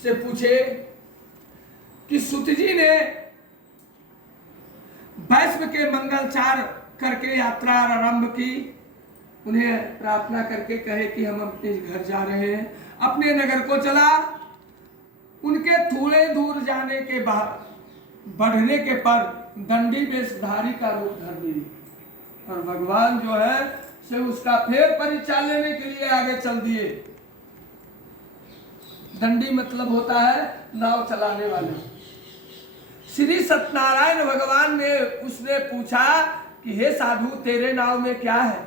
से पूछे कि सुत जी ने वैश्व के मंगलचार करके यात्रा आरंभ की, उन्हें प्रार्थना करके कहे कि हम अपने घर जा रहे हैं, अपने नगर को चला। उनके थोड़े दूर जाने के बाद बढ़ने के पर दंडी वेशधारी का रूप धर ली और भगवान जो है से उसका फेर परीक्षा लेने के लिए आगे चल दिए। दंडी मतलब होता है नाव चलाने वाले। श्री सत्यनारायण भगवान ने उसने पूछा कि हे साधु, तेरे नाव में क्या है?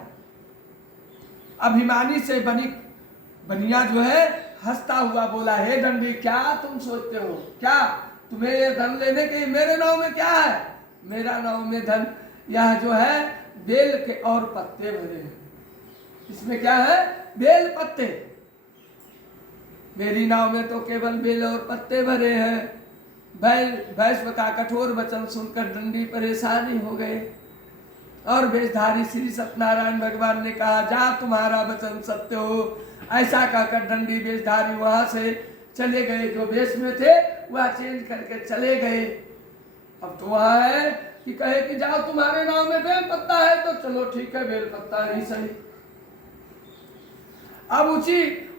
अभिमानी से बनिया जो है हंसता हुआ बोला, हे दंडी, क्या तुम सोचते हो? क्या तुम्हें ये धन लेने के? मेरे नाव में क्या है? मेरा नाव में धन यह जो है बेल के और पत्ते भरे हैं। इसमें क्या है? बेल पत्ते। मेरी नाव में तो केवल बेल और पत्ते भरे हैं। वैश्व का कठोर वचन सुनकर दंडी परेशान ही हो गए और वेशधारी श्री सत्यनारायण भगवान ने कहा, जा, तुम्हारा वचन सत्य हो। ऐसा कहकर दंडी वेशधारी वहां से चले गए। जो वेश में थे वह चेंज करके चले गए। अब तो वहां है कि कहे कि जाओ, तुम्हारे नाव में बेल पत्ता है तो चलो ठीक है, बेल पत्ता ही सही। अब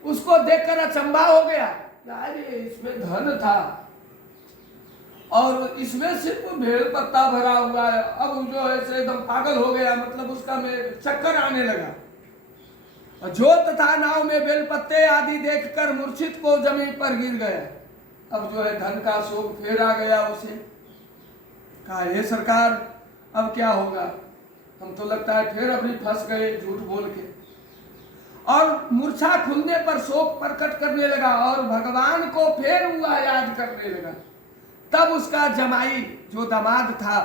उसको देखकर अचंभा हो गया, अरे इसमें धन था और इसमें सिर्फ बेल पत्ता भरा हुआ है। अब जो है से एकदम पागल हो गया, मतलब उसका में चक्कर आने लगा। जो तथा नाव में बेल पत्ते आदि देखकर मूर्छित को जमीन पर गिर गया। अब जो है धन का शोक फिर आ गया उसे। कहा, हे सरकार, अब क्या होगा? हम तो लगता है फिर अभी फंस गए झूठ बोल के। और मूर्छा खुलने पर शोक प्रकट करने लगा और भगवान को फिर हुआ याद करने लगा। तब उसका जमाई जो दामाद था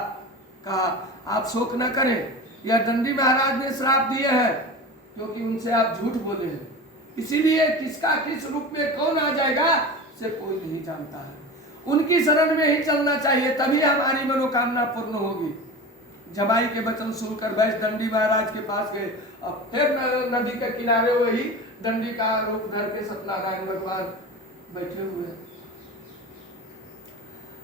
कहा, आप शोक न करें, यह दंडी महाराज ने श्राप दिए हैं क्योंकि उनसे आप झूठ बोले हैं। इसीलिए किसका किस रूप में कौन आ जाएगा से कोई नहीं जानता है। उनकी शरण में ही चलना चाहिए, तभी हमारी मनोकामना पूर्ण होगी। जमाई के वचन सुनकर वैश्य दंडी महाराज के पास गए। अब फिर नदी के किनारे वही दंडी का रूप धर के सत्यनारायण भगवान बैठे हुए हैं।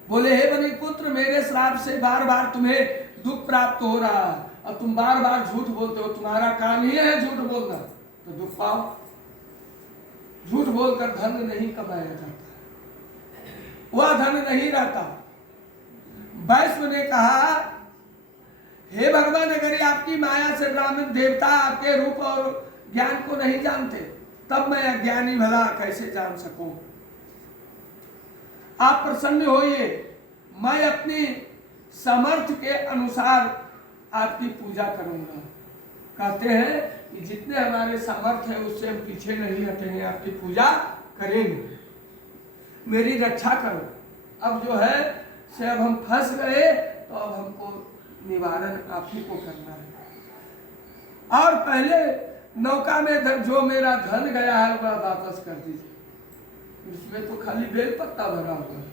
बोले, हे बनी पुत्र, मेरे श्राप से बार बार तुम्हें दुख प्राप्त हो रहा है और तुम बार बार झूठ बोलते हो। तुम्हारा काम ही है झूठ बोलना, तो दुख पाओ। झूठ बोलकर धन नहीं कमाया जाता, वह धन नहीं रहता। वैश्व ने कहा, हे भगवान, अगर ये आपकी माया से ब्राह्मण देवता आपके रूप और ज्ञान को नहीं जानते, तब मैं अज्ञानी भला कैसे जान सकूं? आप प्रसन्न होइए, मैं अपनी समर्थ के अनुसार आपकी पूजा करूंगा। कहते हैं कि जितने हमारे समर्थ है उससे हम पीछे नहीं हटेंगे, आपकी पूजा करेंगे, मेरी रक्षा करो। अब जो है से अब हम फंस गए तो अब हमको निवारण आप ही को करना है। और पहले नौका में जो मेरा धन गया है वह वापस कर दीजिए। उसमें तो खाली बेल पत्ता भरा हुआ है,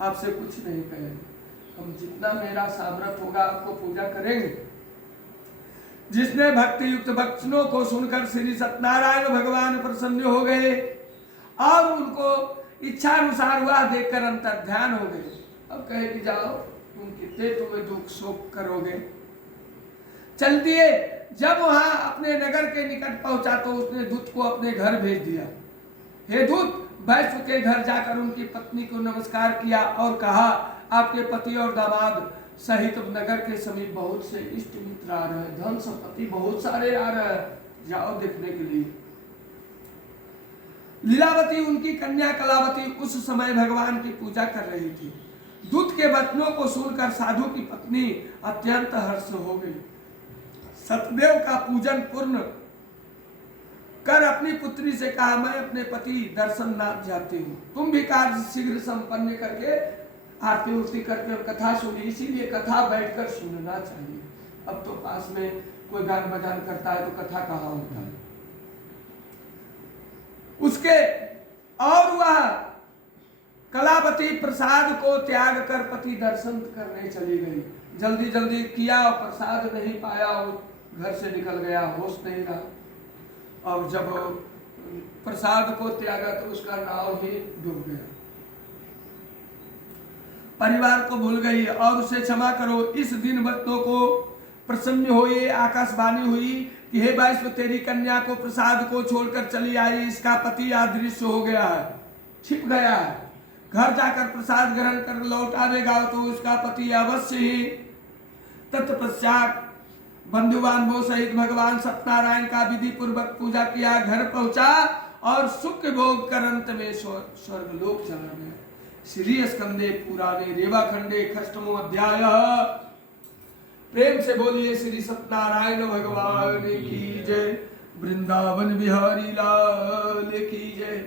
आपसे कुछ नहीं कहेंगे। हम जितना मेरा सामर्थ्य होगा आपको पूजा करेंगे। जिसने भक्ति युक्त वचनों को सुनकर श्री सत्यनारायण भगवान प्रसन्न हो गए और उनको इच्छा अनुसार हुआ देखकर अंतर ध्यान हो गए। अब कहे कि जाओ, तुम कितने तुम्हें दुख शोक करोगे, चल दिए। जब वहां अपने नगर के निकट पहुंचा तो उसने दूत को अपने घर भेज दिया। हे दूत, वैश्व के घर जाकर उनकी पत्नी को नमस्कार किया और कहा, आपके पति और दामाद सहित नगर के समीप बहुत से इष्ट मित्र आ रहे हैं, धन संपत्ति बहुत सारे आ रहे हैं, जाओ देखने के लिए। लीलावती उनकी कन्या कलावती उस समय भगवान की पूजा कर रही थी। दूत के वचनों को सुनकर साधु की पत्नी अत्यंत हर्ष हो गई। सतदेव का पूजन पूर्ण कर अपनी पुत्री से कहा, मैं अपने पति दर्शननाथ जाती हूँ, तुम भी कार्य शीघ्र संपन्न करके आरती उरती करके कथा सुनी। इसीलिए कथा बैठकर सुनना चाहिए। अब तो पास में कोई गान बजान करता है तो कथा कहाँ होता है उसके। और वह कलावती प्रसाद को त्याग कर पति दर्शन करने चली गई। जल्दी जल्दी किया और प्रसाद नहीं पाया, वो घर से निकल गया, होश नहीं रहा। और जब प्रसाद को त्यागा तो उसका नाव ही डूब गया। परिवार को भूल गई और उसे क्षमा करो। इस दिन बच्चों को प्रसन्न हो ये आकाशवाणी हुई कि हे वैश्व, तेरी कन्या को प्रसाद को छोड़कर चली आई, इसका पति अदृश्य हो गया है, छिप गया है। घर जाकर प्रसाद ग्रहण कर लौट आवेगा तो उसका पति अवश्य ही। तत्पश्चात बंधु बांधवों सहित भगवान सत्यनारायण का विधि पूर्वक पूजा किया, घर पहुंचा और सुख भोग कर अंत में स्वर्गलोक चला गया। श्री स्कंदे पुराणे रेवाखंडे खष्टमो अध्याय। प्रेम से बोलिए श्री सत्यनारायण भगवान की जय, वृंदावन बिहारी लाल की जय।